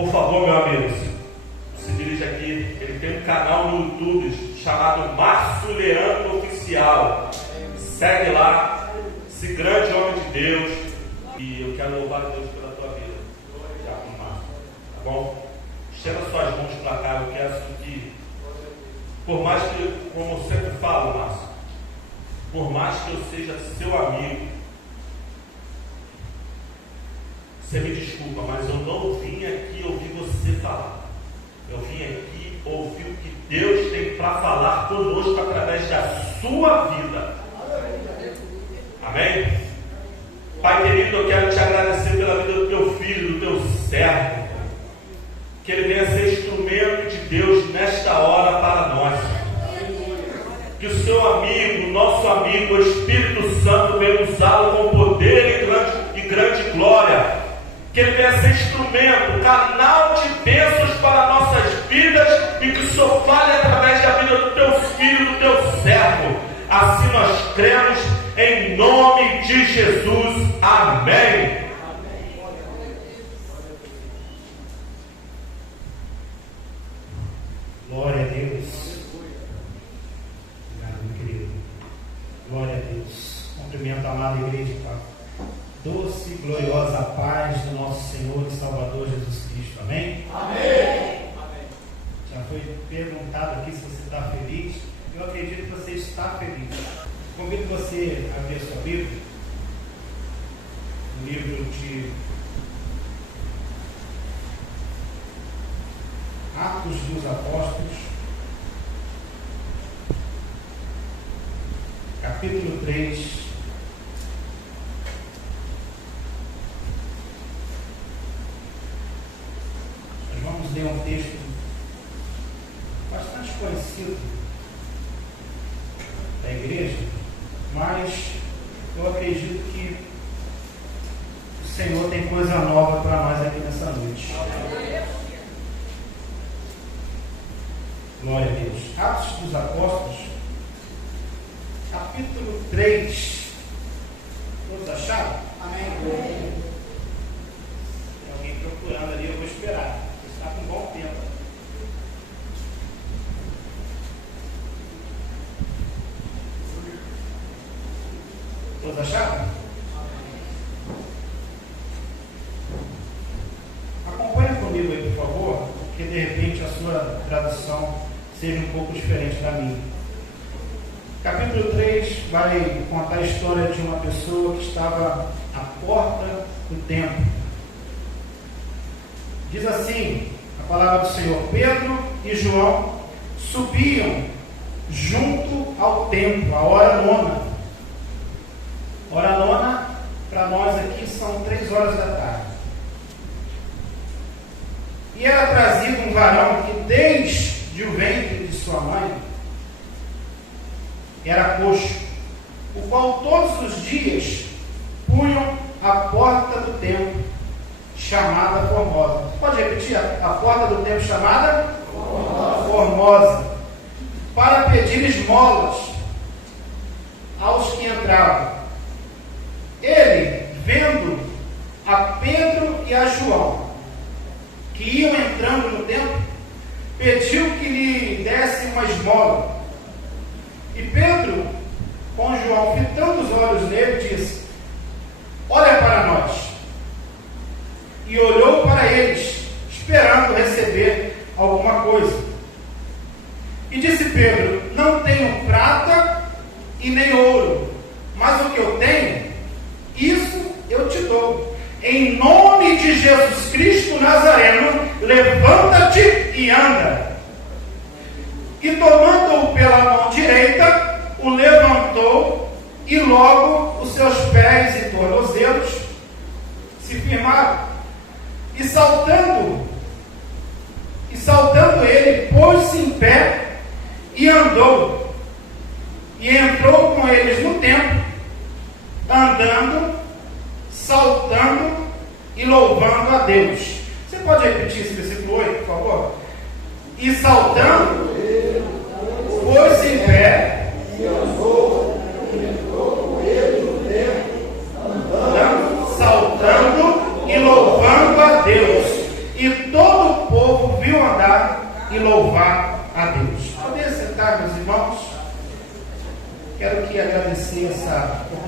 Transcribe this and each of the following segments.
Por favor, meu amigo, se dirige aqui. Ele tem um canal no YouTube chamado Márcio Leandro Oficial. Segue lá, esse grande homem de Deus. E eu quero louvar a Deus pela tua vida. Já com Márcio, tá bom? Estenda suas mãos para cá. Eu quero que, por mais que, como eu sempre falo, Márcio, por mais que eu seja seu amigo, você me desculpa, mas eu não vim aqui ouvir você falar. Eu vim aqui ouvir o que Deus tem para falar conosco através da sua vida. Amém? Pai querido, eu quero te agradecer pela vida do teu filho, do teu servo. Que ele venha ser instrumento de Deus nesta hora para nós. Que o seu amigo, nosso amigo, o Espírito Santo, venha usá-lo com poder e grande glória. Que ele venha ser instrumento, canal de bênçãos para nossas vidas e que o Senhor fale através da vida do teu filho, do teu servo. Assim nós cremos em nome de Jesus. Amém. Glória a Deus. Obrigado, meu querido. Glória a Deus. Cumprimento a amada igreja, Pai. Doce e gloriosa paz do nosso Senhor e Salvador Jesus Cristo. Amém? Amém. Já foi perguntado aqui se você está feliz. Eu acredito que você está feliz. Convido você a abrir a sua Bíblia. O livro de Atos dos Apóstolos, capítulo 3. Vamos ler um texto bastante conhecido da igreja, mas eu acredito que o Senhor tem coisa nova para nós aqui nessa noite. Glória a Deus. Atos dos Apóstolos, capítulo 3. Todos acharam? Amém. Tem alguém procurando ali, eu vou esperar. Está com bom tempo. Todos acharam? Acompanhe comigo aí, por favor, porque de repente a sua tradução seja um pouco diferente da minha. Capítulo 3 vai contar a história de uma pessoa que estava à porta do templo. Diz assim a palavra do Senhor: Pedro e João subiam junto ao templo, a hora nona. Hora nona, para nós aqui, são 3 horas da tarde. E era trazido um varão que desde o ventre de sua mãe era coxo, o qual todos os dias punham à porta do templo, chamada Formosa. Pode repetir? A porta do templo chamada Formosa, para pedir esmolas aos que entravam. Ele, vendo a Pedro e a João, que iam entrando no templo, pediu que lhe desse uma esmola. E Pedro, com João fitando os olhos nele, disse: olha para nós. E olhou para eles, esperando receber alguma coisa. E disse Pedro: não tenho prata e nem ouro, mas o que eu tenho, isso eu te dou. Em nome de Jesus Cristo Nazareno, levanta-te e anda. E tomando-o pela mão direita, o levantou, e logo os seus pés e tornozelos se firmaram. E saltando ele, pôs-se em pé e andou. E entrou com eles no templo, andando, saltando e louvando a Deus. Você pode repetir esse versículo 8, por favor? E saltando, pôs-se em pé E andou, entrou com ele no templo, andando, saltando e louvando a Deus. E todo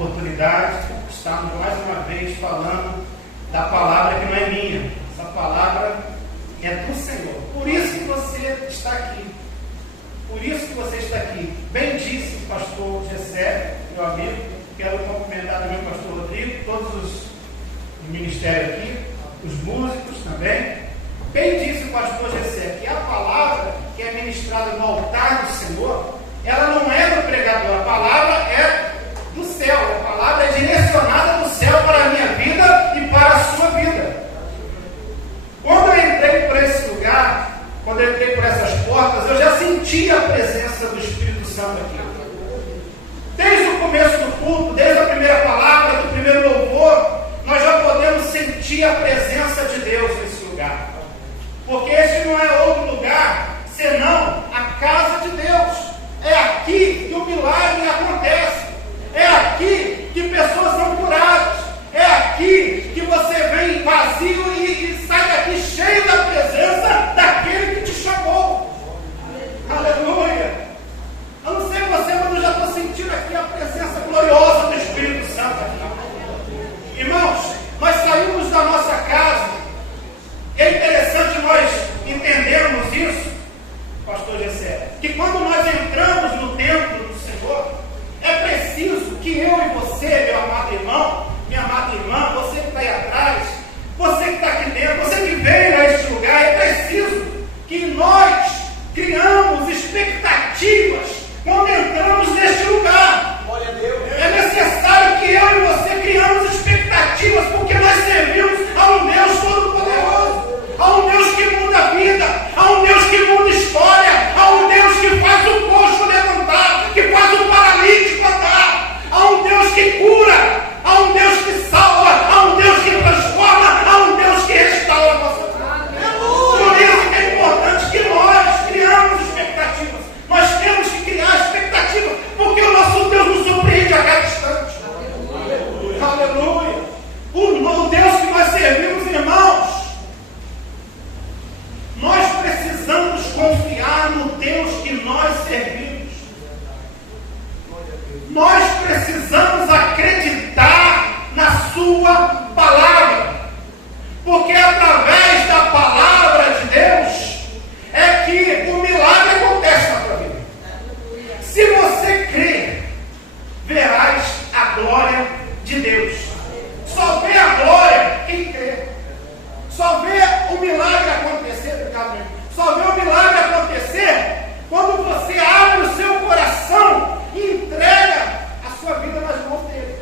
oportunidade de estarmos mais uma vez falando da palavra que não é minha. Essa palavra é do Senhor. Por isso que você está aqui. Por isso que você está aqui. Bem disse o pastor Gessé, meu amigo. Quero cumprimentar também o pastor Rodrigo, todos os ministérios aqui, os músicos também. Bem disse o pastor Gessé que a palavra que é ministrada no altar do Senhor, ela não é do pregador, a palavra é do céu, a palavra é direcionada do céu para a minha vida e para a sua vida. Quando eu entrei por esse lugar, quando eu entrei por essas portas, eu já senti a presença do Espírito Santo aqui. Desde o começo do culto, desde a primeira palavra, do primeiro louvor, nós já podemos sentir a presença de Deus nesse lugar. Porque esse não é outro lugar senão a casa de Deus. É aqui que o milagre acontece. É aqui que pessoas são curadas. É aqui que você vem vazio e sai daqui cheio da presença daquele que te chamou. Aleluia! Eu não sei você, mas eu já estou sentindo aqui a presença gloriosa do Espírito Santo aqui. Irmãos, nós saímos da nossa casa. É interessante nós entendermos isso, pastor Gessé, que quando nós entramos no templo do Senhor, é preciso que eu e você, meu amado irmão, minha amada irmã, você que está aí atrás, você que está aqui dentro, você que veio a este lugar, é preciso que nós criamos expectativas quando entramos neste lugar. Glória a Deus. É necessário que eu e você criamos expectativas, porque nós servimos a um Deus Todo-Poderoso, a um Deus que muda a vida, a um Deus que muda história, a um Deus que faz o coxo levantar, que faz o paralítico andar, a um Deus que cura, a um Deus que salva, a um Deus que transforma, a um Deus que restaura a nossa vida. Por isso que é importante que nós criamos expectativas. Nós temos que criar expectativas, porque o nosso Deus nos surpreende a cada instante. Aleluia! O Deus que nós servimos, irmãos, nós precisamos confiar no Deus que nós servimos. Nós precisamos acreditar na sua palavra, porque através da palavra de Deus é que o milagre acontece na tua vida. Se você crer, verás a glória de Deus. Só vê a glória quem crê. Só vê o milagre acontecer, só vê o milagre acontecer quando você abre o seu coração e entrega a sua vida nas mãos dele.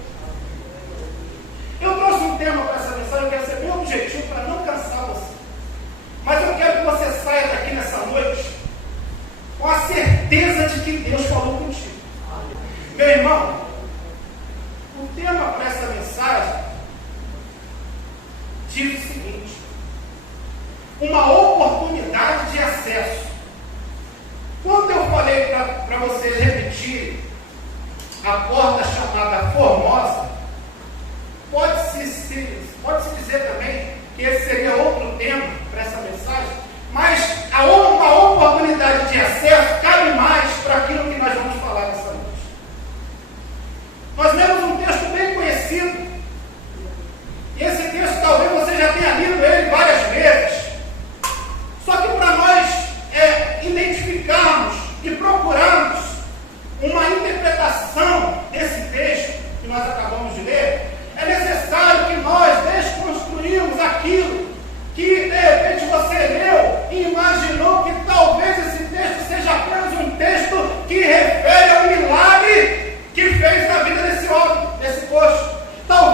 Eu trouxe um tema para essa mensagem, eu quero ser bem objetivo para não cansar você. Mas eu quero que você saia daqui nessa noite com a certeza de que Deus falou contigo. Meu irmão, o tema para essa mensagem diz o seguinte: uma oportunidade de acesso. Quando eu falei para vocês repetirem a porta chamada Formosa, pode-se dizer também que esse seria outro tema para essa mensagem, mas uma oportunidade de acesso cabe mais para aquilo que nós vamos falar nessa noite. Nós lemos um texto bem conhecido, e esse texto talvez você já tenha lido ele várias vezes, só que para nós identificarmos e procurarmos uma interpretação desse texto que nós acabamos de ler, é necessário que nós desconstruímos aquilo que de repente você leu e imaginou que talvez esse texto seja apenas um texto que refere ao milagre que fez na vida desse homem, desse coxo. Talvez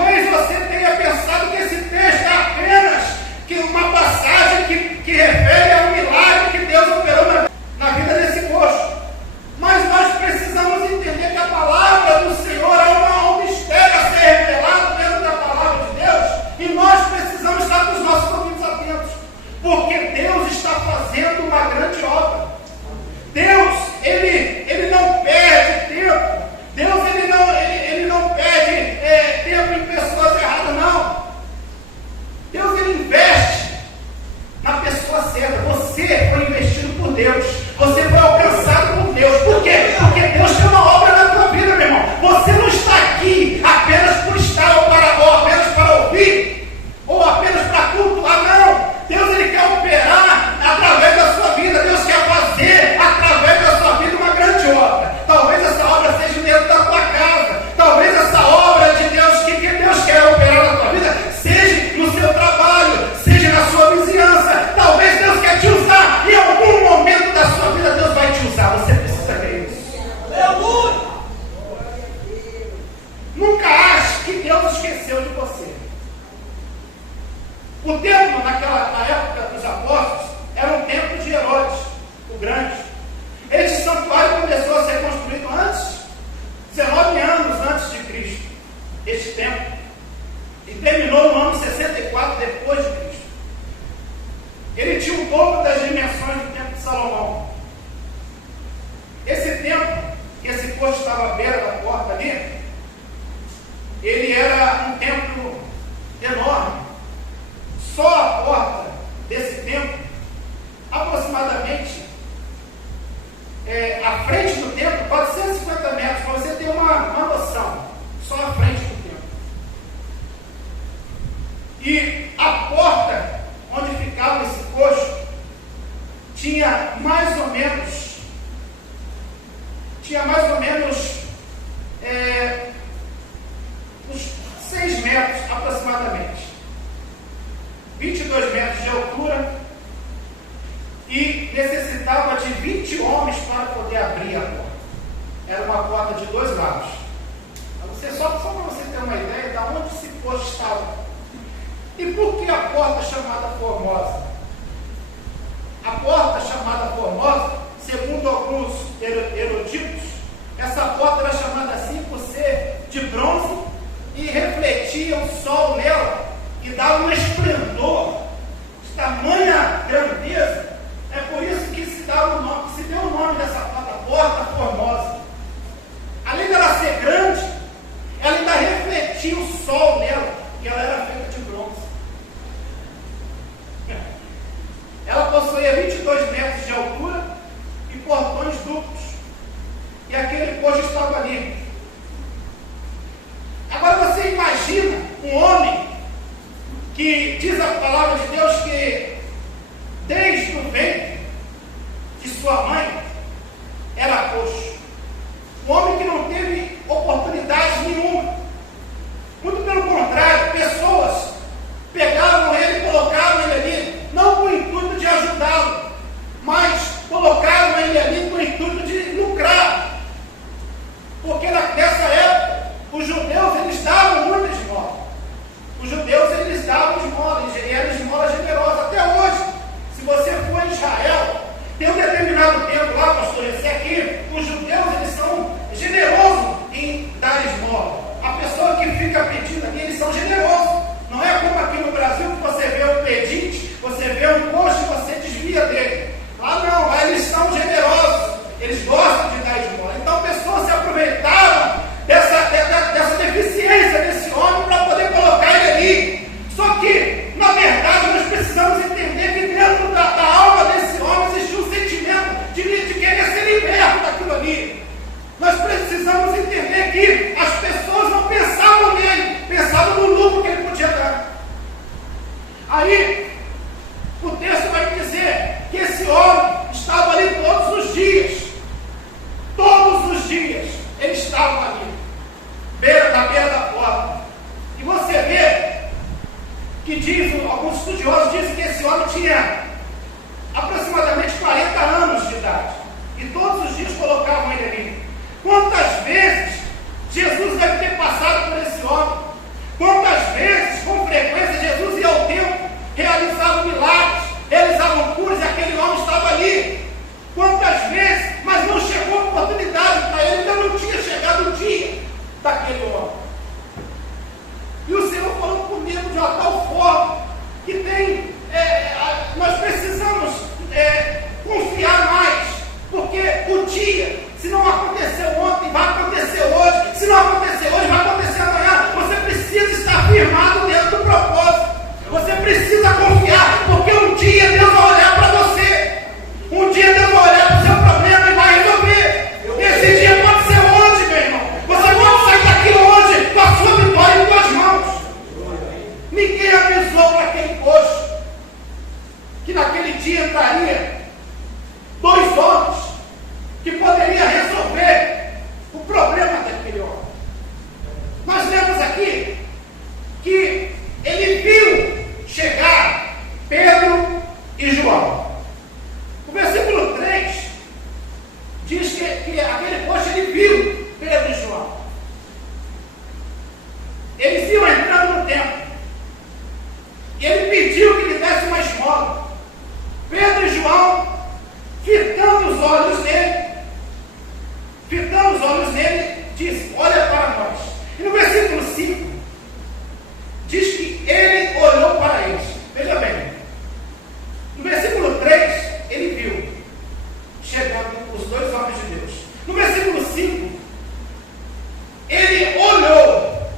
ele era um templo enorme. Só a porta desse templo, aproximadamente, a frente do templo, 450 metros, para você ter uma noção, só a frente do templo. E a porta onde ficava esse coxo tinha mais ou menos uns 6 metros aproximadamente, 22 metros de altura, e necessitava de 20 homens para poder abrir a porta. Era uma porta de 2 lados. Só para você ter uma ideia de onde esse coxo estava. E por que a porta chamada Formosa? A porta chamada Formosa, segundo alguns eruditos, essa porta era chamada assim por ser de bronze e refletia o sol nela e dava um esplendor de tamanha grandeza. É por isso que se deu o nome dessa porta Formosa. Além dela ser grande, ela ainda refletia o sol nela, e ela era feita de bronze. Ela possuía 22 metros de altura e portões duplos. E aquele coxo estava ali. Agora você imagina um homem que diz a palavra de Deus que desde o ventre de sua mãe era coxo. Um homem que não teve oportunidade nenhuma. Muito pelo contrário, pessoas pegavam ele e colocavam ele ali, não com o intuito de ajudá-lo, mas colocaram ele ali com o intuito de lucrar. Porque nessa época, os judeus eles davam muita esmola. Os judeus eles davam esmola, e era esmola generosa. Até hoje, se você for em Israel, tem um determinado tempo lá, pastor, esse aqui, os judeus eles são generosos em dar esmola. A pessoa que fica pedindo aqui, eles são generosos. Não é como aqui no Brasil que você vê um pedinte, você vê um coxo e você desvia dele. Lá não, lá eles são generosos, eles gostam de dar esmola. Então pessoas se aproveitaram dessa deficiência desse homem para poder colocar ele ali. Só que, na verdade, nós precisamos entender que dentro da alma desse homem existia um sentimento de querer ser liberto daquilo ali. Nós precisamos entender que as pessoas não pensavam nele, pensavam no lucro que ele podia dar. Aí, o texto vai dizer que esse homem estava ali todos os dias. Todos os dias ele estava ali, na beira da porta. E você vê que alguns estudiosos dizem que esse homem tinha aproximadamente 40 anos de idade. E todos os dias colocavam ele ali. Quantas vezes Jesus deve ter passado por esse homem? Quantas vezes, com frequência, Jesus ia ao templo, realizava milagres, realizava curas, e aquele homem estava ali? Quantas vezes, mas não chegou a oportunidade para ele, ainda não tinha chegado o dia daquele homem. E o Senhor falou comigo de uma tal forma que nós precisamos confiar mais, porque o dia, se não aconteceu ontem, vai acontecer hoje. Se não acontecer hoje, vai acontecer amanhã. Você precisa estar firmado dentro do propósito. Você precisa confiar, porque um dia Deus vai olhar para você. Um dia Deus vai olhar para o seu problema e vai resolver. Esse dia pode ser hoje, meu irmão. Você pode sair daqui hoje com a sua vitória em 2 mãos. Ninguém avisou para aquele coxo que naquele dia entraria 2 homens que poderia resolver o problema daquele homem. Nós lemos aqui que ele viu chegar Pedro e João. O versículo 3 diz que aquele coxo ele viu Pedro e João. Eles iam entrando no templo. E ele pediu que lhe desse uma esmola. Pedro e João, fitando os olhos nele, disse: olha para nós. E no versículo 5 diz que ele olhou para eles. Veja bem, no versículo 3 ele viu chegando os 2 homens de Deus. No versículo 5 ele olhou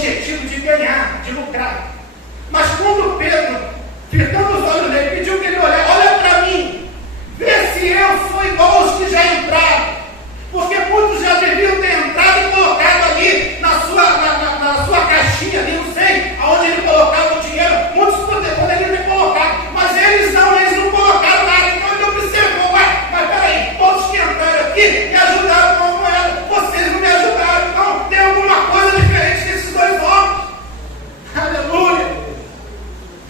objetivo de ganhar, de lucrar. Mas quando Pedro, fitando os olhos dele, pediu que ele olhasse, olha para mim, vê se eu sou igual aos que já entraram. Porque muitos já deviam ter entrado e colocado ali na sua caixinha, ali, não sei aonde ele colocava o dinheiro. Muitos poderiam ter colocado, mas eles não colocaram nada. Então ele observou, mas peraí, todos que entraram aqui me ajudaram com a moeda, vocês não me ajudaram, então tem alguma coisa diferente desses dois homens. Aleluia!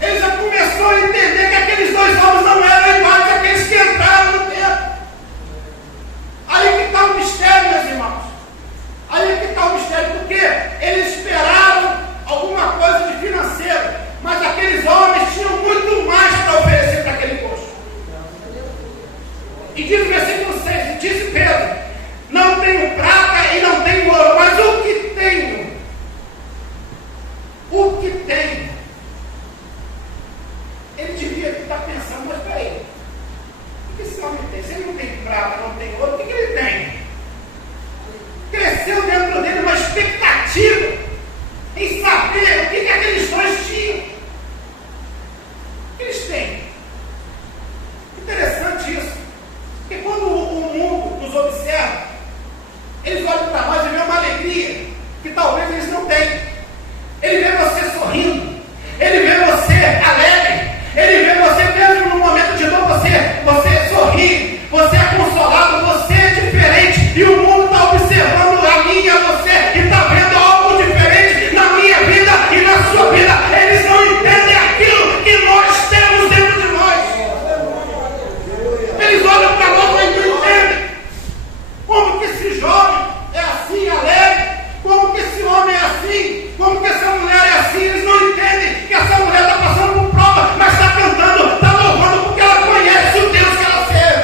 Ele já começou a entender que aqueles dois homens não eram iguais àqueles que entraram no templo. Aí que está o mistério, meus irmãos. Aí que está o mistério, porque eles esperaram alguma coisa de financeiro, mas aqueles homens tinham muito mais para oferecer para aquele posto. E diz o versículo 6, disse Pedro, não tenho prata e não tenho ouro, mas o que tenho, ele devia estar pensando, mas peraí, o que esse homem tem? Se ele não tem prata, não tem ouro, o que ele tem? Cresceu dentro dele uma expectativa em saber o que aqueles dois tinham. O que eles têm? Interessante isso, porque quando o mundo nos observa, eles olham para nós e vêem uma alegria que talvez eles não tenham. Ele vê você sorrindo, ele vê você alegre, ele vê você mesmo no momento de dor, você sorri, você é consolado, você é diferente, e o mundo está observando a mim e a você, e está vendo algo diferente na minha vida e na sua vida. Eles não entendem aquilo que nós temos dentro de nós. Eles olham para nós e não entendem. Como que esse jovem é assim, alegre? Como que esse homem é assim? Como que essa mulher é assim? Eles não entendem que essa mulher está passando por prova, mas está cantando, está louvando, porque ela conhece o Deus que ela serve.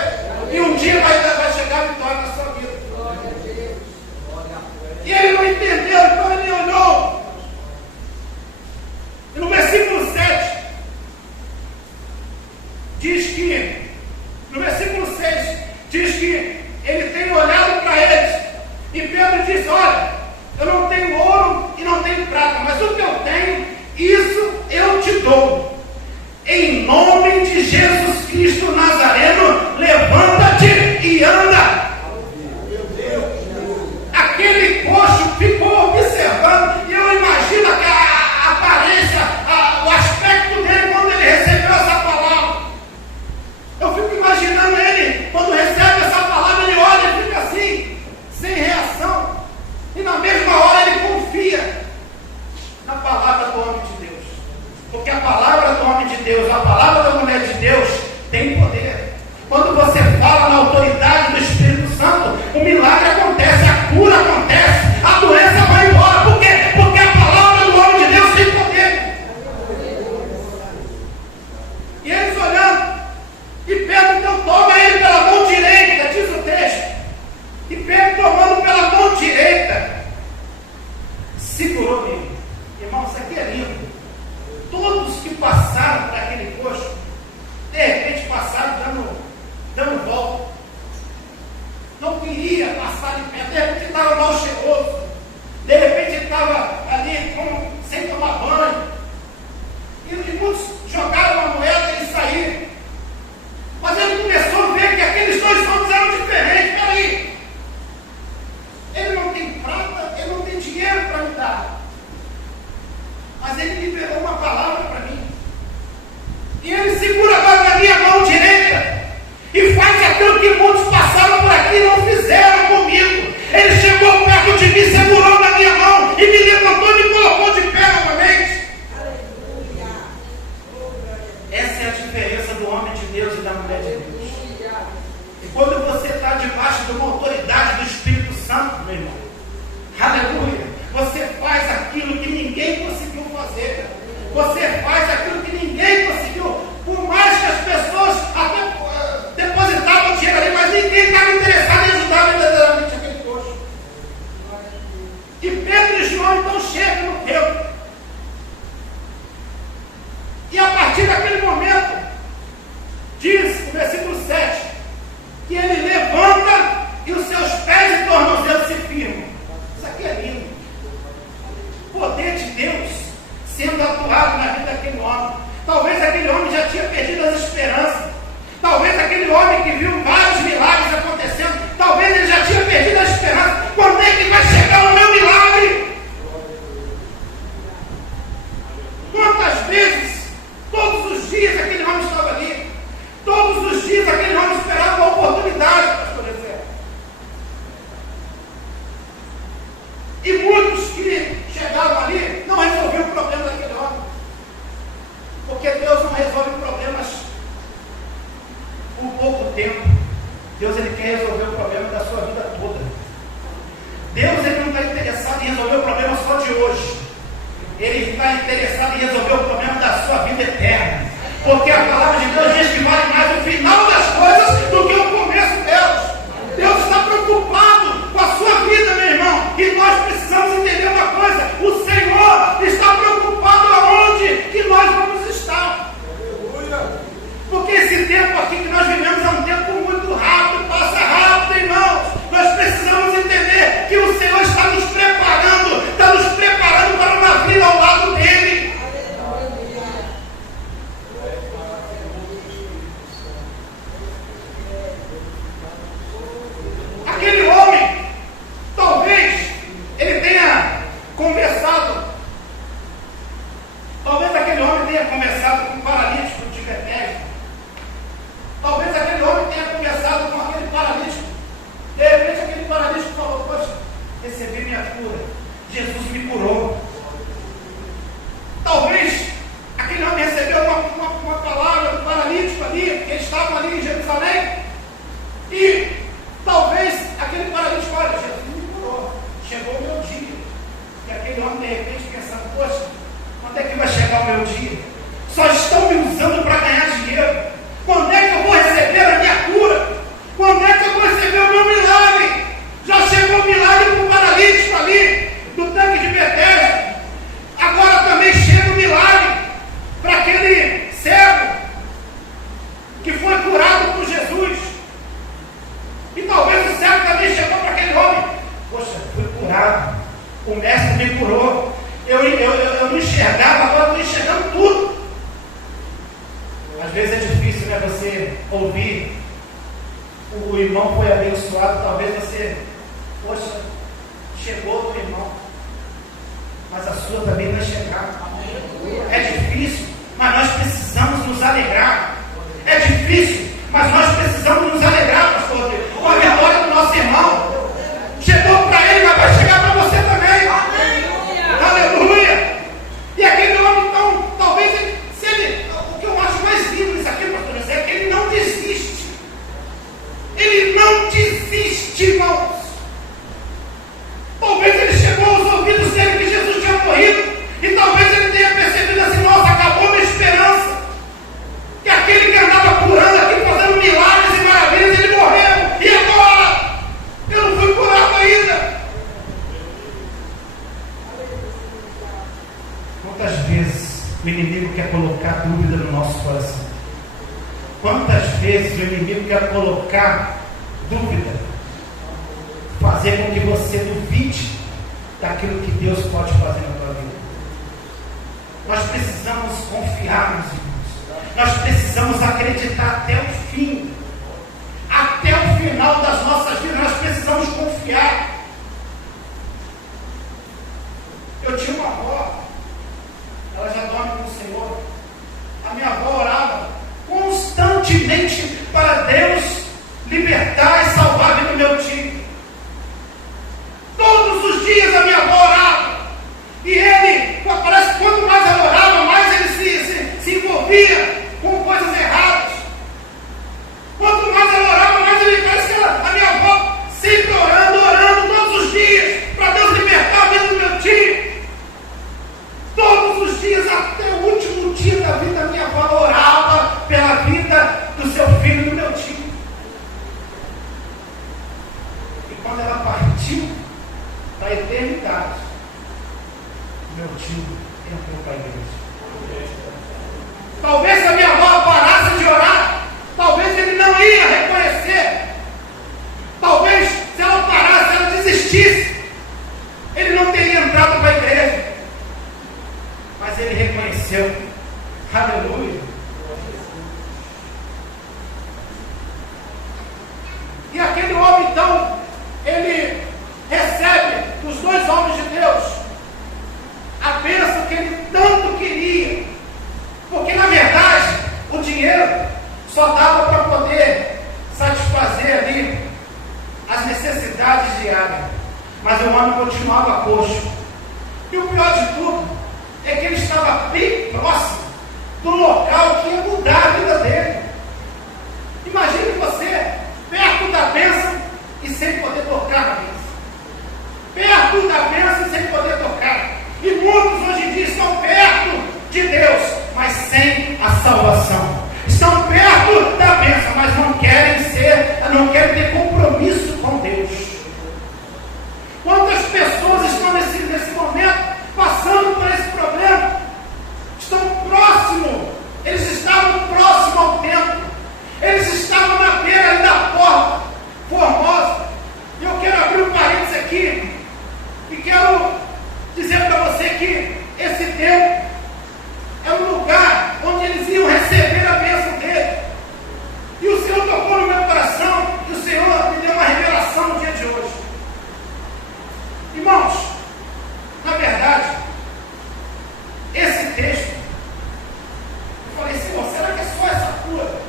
E um dia vai chegar a vitória na sua vida. E ele não entendeu, então ele olhou. E no versículo 7, diz que, no versículo 6, diz que ele tem olhado para eles. E Pedro diz, olha, eu não tenho ouro e não tenho prata, mas o que eu tenho, isso eu te dou. Em nome de Jesus Cristo Nazareno, levanta-te e anda. Aquele coxo ficou observando, e eu imagino a aparência, o aspecto dele quando ele recebeu essa palavra. Eu fico imaginando ele, quando recebe essa palavra, ele olha e fica assim, sem reação. E na mesma hora ele confia na palavra do homem de Deus. Porque a palavra do homem de Deus, a palavra da mulher de Deus, tem poder. Quando você fala na autoridade do Espírito Santo, o milagre acontece, a cura acontece, a doença vai embora. Por quê? Porque a palavra do homem de Deus tem poder. E eles olhando, e Pedro então toma ele pela mão direita, diz o texto. E Pedro tomando pela mão direita, segurou nele. Irmão, isso aqui é lindo. Todos que passaram para aquele coxo, de repente passaram dando volta. Não queria passar de pé, de repente estava mal cheiroso, de repente estava ali sem tomar banho. E muitos jogaram a moeda e saíram. Mas ele começou a ver que aqueles dois homens eram diferentes. Peraí, ele não tem prata, ele não tem dinheiro para me dar, mas ele liberou uma palavra para mim. E ele segura agora na minha mão direita e faz aquilo que muitos passaram por aqui e não fizeram comigo. Ele chegou perto de mim, segurou na minha mão e me levantou e me colocou de pé novamente. Essa é a diferença do homem de Deus e da mulher de Deus. E quando você está debaixo de uma autoridade do Espírito Santo, meu irmão, aleluia, você faz aquilo que ninguém conseguiu fazer. Você faz aquilo que ninguém conseguiu. Por mais que as pessoas até depositavam dinheiro ali, mas ninguém estava interessado em ajudar verdadeiramente aquele coxo. E Pedro e João então chegam no templo. E a partir daquele momento, diz o versículo 7, que ele levanta e os seus pés e tornozelos se firmam. Isso aqui é lindo. O poder de sendo atuado na vida daquele homem. Talvez aquele homem já tinha perdido as esperanças. Talvez aquele homem que viu vários milagres acontecendo, talvez ele já tinha perdido a esperança. Quando é que vai chegar o meu milagre? Quantas vezes, todos os dias, aquele homem estava ali. Todos os dias aquele homem esperava uma oportunidade, pastor José. E muitos que chegaram ali não resolviam o problema daquele homem. Porque Deus não resolve problemas por pouco tempo. Deus ele quer resolver o problema da sua vida toda. Deus ele não está interessado em resolver o problema só de hoje. Ele está interessado em resolver o problema da sua vida eterna. Porque a palavra de Deus diz que vale mais o final das coisas do que o começo delas. Deus está preocupado com a sua vida, meu irmão. E nós precisamos entender uma coisa: o Senhor está preocupado aonde que nós vamos estar. Porque esse tempo aqui que nós vivemos é um tempo muito rápido, passa rápido, irmãos. Nós precisamos entender que o Senhor está nos preparando para uma vida ao lado dele. Aquele homem, talvez ele tenha conversado, talvez aquele homem tenha conversado com o paralítico de Betesda. Talvez aquele homem tenha conversado com aquele paralítico. De repente aquele paralítico falou: poxa, recebi minha cura, Jesus me curou. Talvez aquele homem recebeu uma palavra do paralítico ali, porque eles estavam ali em Jerusalém. E talvez aquele paralítico: olha, Jesus me curou, chegou o meu dia. E aquele homem de repente pensando: poxa, quando é que vai chegar o meu dia? Só estão me usando para ganhar dinheiro. Quando é que eu vou receber a minha cura? Quando é que eu vou receber o meu milagre? Já chegou o milagre para o paralítico ali, do tanque de Betesda. Agora também chega o milagre para aquele cego que foi curado por Jesus. E talvez o cego também chegou para aquele homem: poxa, fui curado, o mestre me curou. Eu não enxergava, agora estou enxergando tudo. Às vezes é difícil, né, você ouvir: o irmão foi abençoado. Talvez você: poxa, chegou o teu irmão, mas a sua também vai chegar. É difícil, mas nós precisamos nos alegrar. É difícil, mas nós precisamos nos alegrar, pastor, com a vitória do nosso irmão. Chegou para ele, mas vai chegar para você também. Aleluia! E aquele homem, então, talvez o que eu acho mais lindo nisso aqui, pastor José, é que ele não desiste. Ele não desiste, irmãos. Talvez ele chegou aos ouvidos dele que Jesus tinha morrido. E talvez ele tenha percebido assim: nossa, acabou minha esperança. Que aquele que andava curando aqui, fazendo milagres e maravilhas, ele morreu. E agora? Eu não fui curado ainda. Quantas vezes o inimigo quer colocar dúvida no nosso coração? Quantas vezes o inimigo quer colocar dúvida, fazer com que você duvide daquilo que Deus pode fazer na tua vida? Nós precisamos confiar nos irmãos. Nós precisamos acreditar até o fim. Até o final das nossas vidas nós precisamos confiar. Eu tinha uma avó, ela já dorme com o Senhor. A minha avó orava constantemente para Deus libertar e salvar a vida do meu tio. Todos os dias a minha avó orava. E ele, parece que quanto mais ela orava, mais ele se envolvia com coisas erradas. Quanto mais ela orava, mais ele, parece que a minha avó sempre orando todos os dias, para Deus libertar a vida do meu tio. Todos os dias, até o último dia da vida, minha avó orava pela vida do seu filho e do meu tio. E quando ela partiu para a eternidade, meu tio entrou para a igreja. Talvez se a minha avó parasse de orar, talvez ele não ia reconhecer. Talvez se ela parasse, ela desistisse, ele não teria entrado para a igreja. Mas ele venceu. Aleluia. E aquele homem, então, ele recebe dos dois homens de Deus a bênção que ele tanto queria. Porque, na verdade, o dinheiro só dava para poder satisfazer ali as necessidades diárias. Mas o homem continuava coxo. E o pior de tudo é que ele estava bem próximo do local que ia mudar a vida dele. Imagine você perto da bênção e sem poder tocar na bênção. Perto da bênção e sem poder tocar. E muitos hoje em dia estão perto de Deus, mas sem a salvação. Estão perto da bênção, mas não querem ter compromisso com Deus. Quantas pessoas estão nesse momento passando por esse problema? Estão próximos, eles estavam próximos ao templo, eles estavam na beira ali da porta formosa. E eu quero abrir um parênteses aqui e quero dizer para você que esse templo é um lugar onde eles iam receber a bênção dele. E o Senhor tocou no meu coração, e o Senhor me deu uma revelação no dia de hoje. Irmãos, na verdade, esse texto, eu falei, Senhor, será que é só essa cura?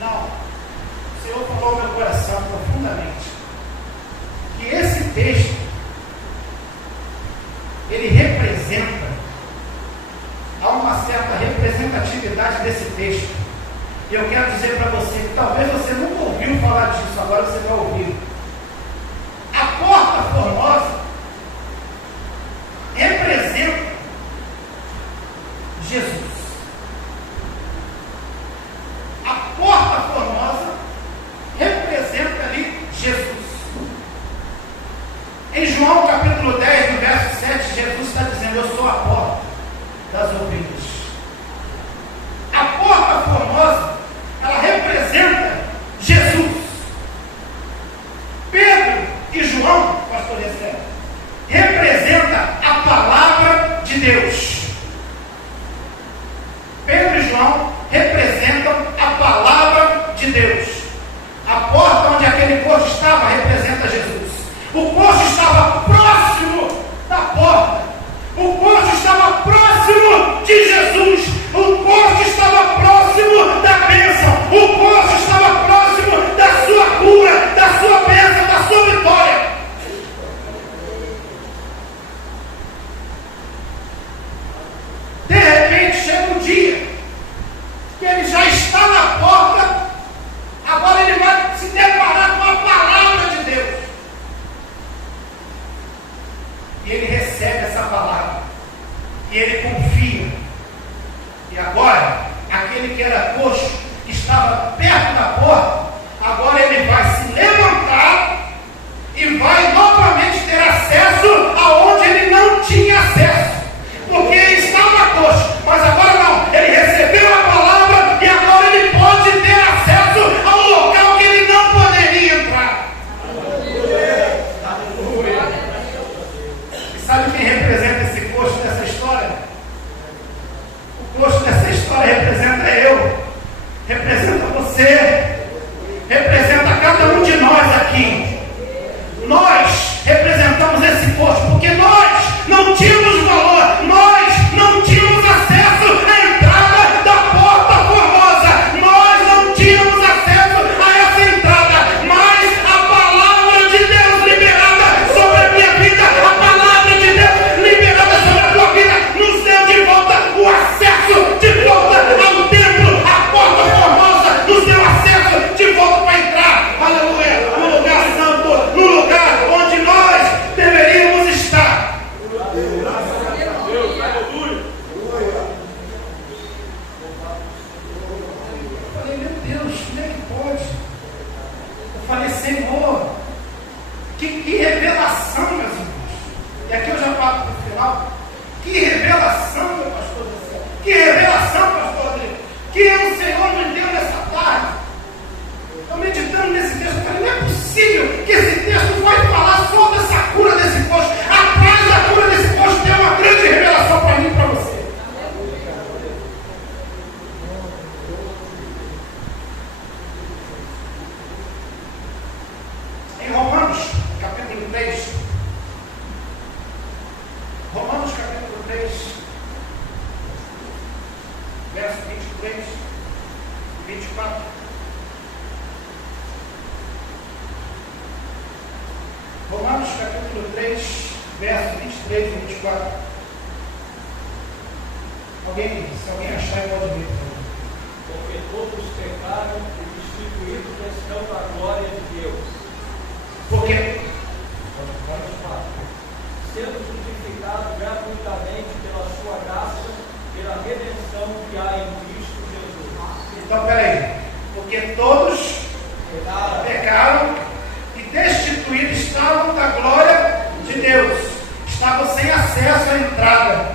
Não. O Senhor falou ao meu coração profundamente que esse texto, ele representa, há uma certa representatividade desse texto. E eu quero dizer para você que talvez você nunca ouviu falar disso, agora você vai ouvir. A porta formosa representa Jesus. A porta formosa representa ali Jesus. Em João capítulo 10, no verso 7, Jesus está dizendo: eu sou a porta das ovelhas. A porta formosa, ela representa Jesus. Pedro e João, pastor Esther, representa a palavra de Deus. Pedro e João representam a palavra de Deus. A porta onde aquele coxo estava representa Jesus. O coxo estava próximo da porta. O coxo estava próximo de Jesus. O coxo estava próximo da bênção. O coxo estava próximo da sua cura, da sua bênção, da sua vitória. De repente chega um dia que ele já está na porta. Agora ele vai se deparar com a palavra de Deus. E ele recebe essa palavra. E ele confia. E agora, aquele que era coxo, que estava perto da porta, agora ele vai se levantar e vai novamente ter acesso aonde ele não tinha acesso. Porque ele estava coxo, mas agora não. Ele recebeu a palavra e agora ele pode ter acesso ao local que ele não poderia entrar. Aleluia. E sabe quem representa esse coxo dessa história? O coxo dessa história representa eu, representa você, representa cada um de nós aqui. Nós representamos esse coxo porque nós não tínhamos valor, nós não tínhamos acesso à entrada da porta formosa, nós não tínhamos acesso a essa entrada, mas a palavra de Deus liberada sobre a minha vida, a palavra de Deus liberada sobre a tua vida, nos deu de volta o acesso de volta ao templo, a porta formosa nos deu acesso de volta para entrar, aleluia, no lugar santo, no lugar onde nós deveríamos estar. Eu falei, meu Deus, como é que pode? Eu falei, Senhor, que revelação, meus irmãos. E aqui eu já passo para o final. Que revelação, meu pastor do céu. Que revelação, pastor Adriano. Que o Senhor me deu nessa tarde. Eu meditando nesse texto, eu falei, não é possível que esse texto vai falar só dessa cura desse coxo. Atrás da cura desse coxo tem uma grande revelação para mim e para você. 3, verso 23 e 24. Romanos capítulo 3, verso 23 e 24. Se alguém achar, pode ler. Porque todos pecaram e destituídos estão da glória de Deus. Porque Sendo justificados gratuitamente pela sua graça, pela redenção que há em Cristo Jesus. Então, peraí. Porque todos pecaram e destituídos estavam da glória de Deus. Estavam sem acesso à entrada.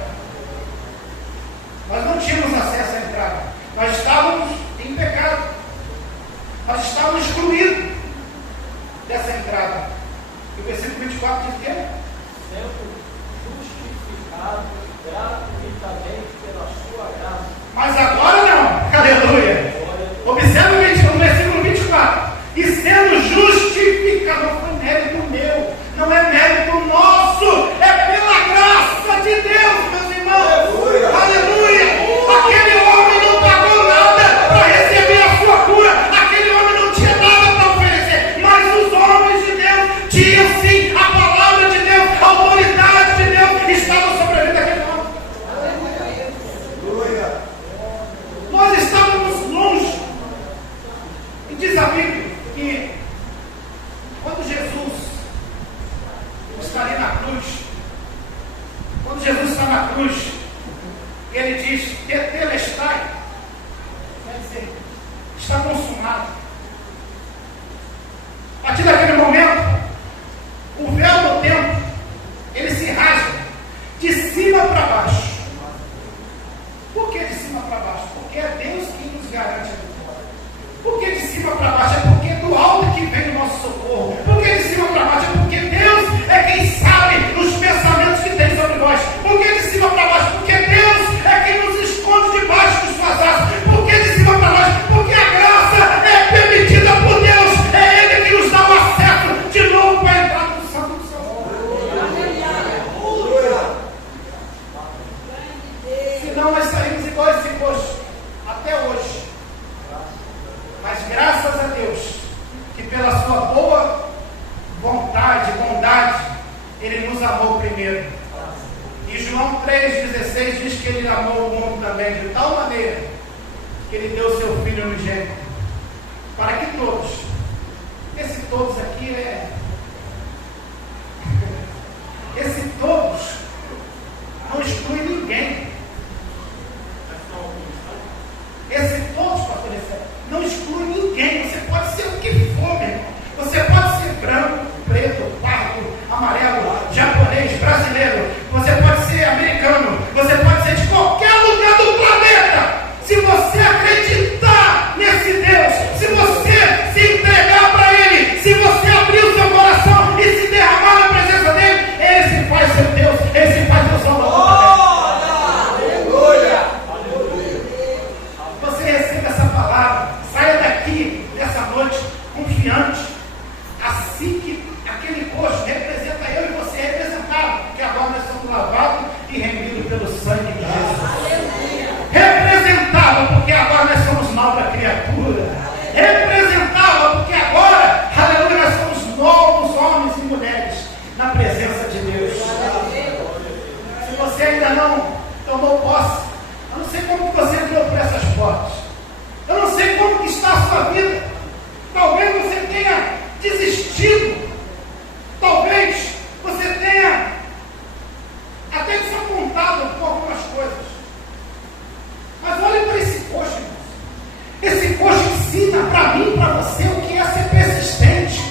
Nós não tínhamos acesso à entrada. Nós estávamos em pecado. Nós estávamos excluídos dessa entrada. E o versículo 24 diz o quê? Sendo justificados gratuitamente pela sua graça. Mas agora não. Aleluia. Observe o versículo 24. E sendo justificado, não foi mérito meu, não é mérito nosso, é pela graça de Deus, meus irmãos. Aleluia. Aquele homem não pagou nada para receber a sua cura. Aquele homem não tinha nada para oferecer. Mas os homens de Deus tinham sim a palavra de Deus, a autoridade de Deus estava sobre a vida daquele homem. Nós estávamos longe. E diz a Bíblia que quando Jesus está ali na cruz, quando Jesus está na cruz, ele diz: tetelestai, quer dizer, está consumado. A partir daquele momento, o véu do templo, ele se rasga de cima para baixo. Por que de cima para baixo? Porque é Deus quem nos garante a vitória. Por que de cima para baixo? É porque é do alto que vem o nosso socorro. Por que de cima para baixo? É porque Deus é quem sabe os pensamentos que tem sobre nós. Por que de cima para baixo? Porque Deus é quem nos esconde debaixo de suas asas. Por que de cima para baixo? Porque a graça é permitida por Deus. É Ele que nos dá o acesso de novo para entrar no Santo do Santo. Senão nós saímos igual esse coxo até hoje. Mas graças a Deus, que pela sua boa vontade, bondade, Ele nos amou primeiro. E João 3,16 diz que Ele amou o mundo também, de tal maneira que Ele deu o seu Filho unigênito, para que todos, esse todos aqui esse todos não exclui ninguém. Esse todos, pastor, não exclui ninguém. Você pode ser o que for, meu irmão. Você pode ser branco, preto, pardo, amarelo, japonês, brasileiro. Você pode ser americano. Você pode ser de qualquer lugar do planeta. Se você acreditar nesse Deus, se você se entregar para Ele, se você abrir o seu coração e se derramar na presença dEle, Ele se faz seu Deus, Ele se faz seu Salvador. Você recebe essa palavra, saia daqui nessa noite confiante, assim que aquele coxo representa eu e você é representado, porque agora nós somos lavados e remidos pelo sangue de Jesus. Representado, porque agora nós somos nova criatura. Representado, porque agora, aleluia, nós somos novos homens e mulheres na presença de Deus. Se você ainda não tomou posse, eu não sei como que você entrou por essas portas. Eu não sei como que está a sua vida. Talvez você tenha desistido. Talvez você tenha até desapontado com algumas coisas. Mas olhe para esse coxo, irmãos. Esse coxo ensina para mim e para você o que é ser persistente.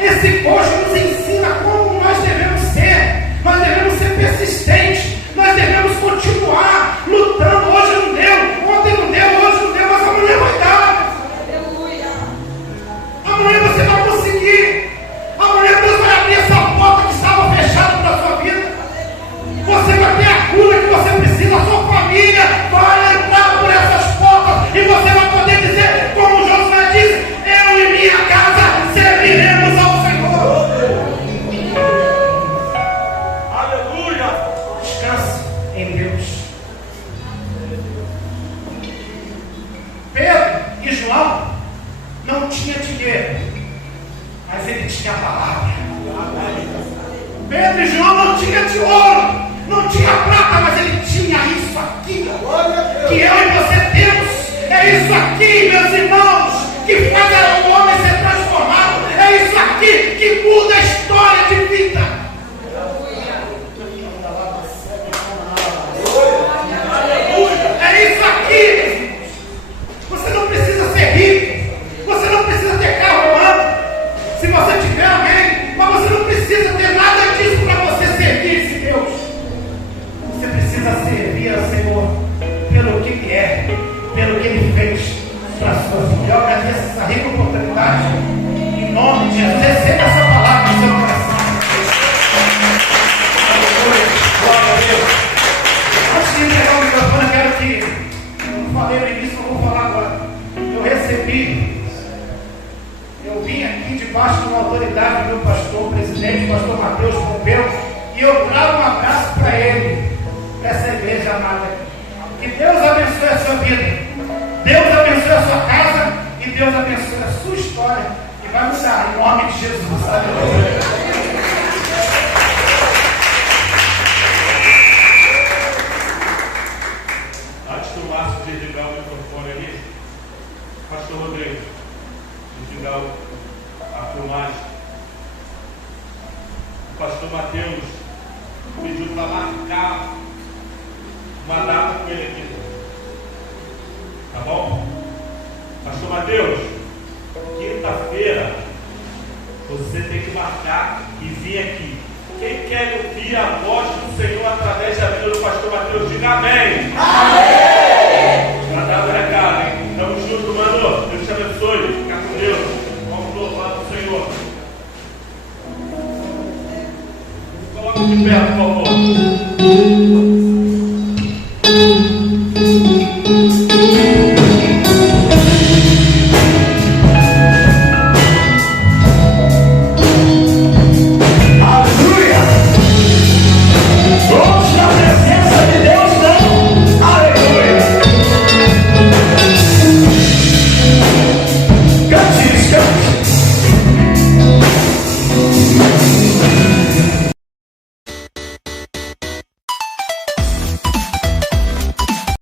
Esse coxo nos ensina como nós devemos ser. Nós devemos ser persistentes. Nós devemos continuar lutando. Hoje não deu, ontem não deu, hoje não deu, mas amanhã vai dar. Amanhã você vai conseguir. Amanhã Deus vai abrir essa porta que estava fechada para a sua vida. Você vai ter a cura que você precisa. A sua família vai entrar por essas portas e você vai poder dizer, como Josué disse: eu e minha casa serviremos ao Senhor. Aleluia! Descanse. em Deus. Pedro e João não tinham dinheiro, mas ele tinha a palavra. Pedro e João não tinham de ouro, não tinha prata, mas ele tinha isso aqui, que eu e você temos. É isso aqui, meus irmãos, que faz o homem ser transformado. É isso aqui que muda a história de vida. É isso aqui. Você não precisa ser rico, você não precisa ter carro humano. Se você tiver, amém, mas você não precisa ter nada disso para você servir esse Deus. Você precisa servir ao Senhor pelo que Ele é, pelo que Ele fez para a sua vida. Eu agradeço essa rica oportunidade. Em nome de Jesus, receba essa palavra no seu coração. Glória a Deus. Antes de entregar o microfone, eu quero que, eu falei no início, eu vou falar agora. Eu vim aqui debaixo de uma autoridade do meu pastor, presidente, pastor Mateus Pompeu, e eu trago um abraço para ele, para essa igreja amada. Que Deus abençoe a sua vida, Deus abençoe a sua casa e Deus abençoe a sua história. E vai mudar, em nome de Jesus. Aleluia. Antes do Márcio desligar o microfone ali, pastor Rodrigo, desligar a filmagem. O pastor Mateus pediu para marcar uma data com ele aqui. Tá bom? Pastor Mateus, quinta-feira você tem que marcar e vir aqui. Quem quer ouvir a voz do Senhor através da vida do pastor Mateus, diga amém.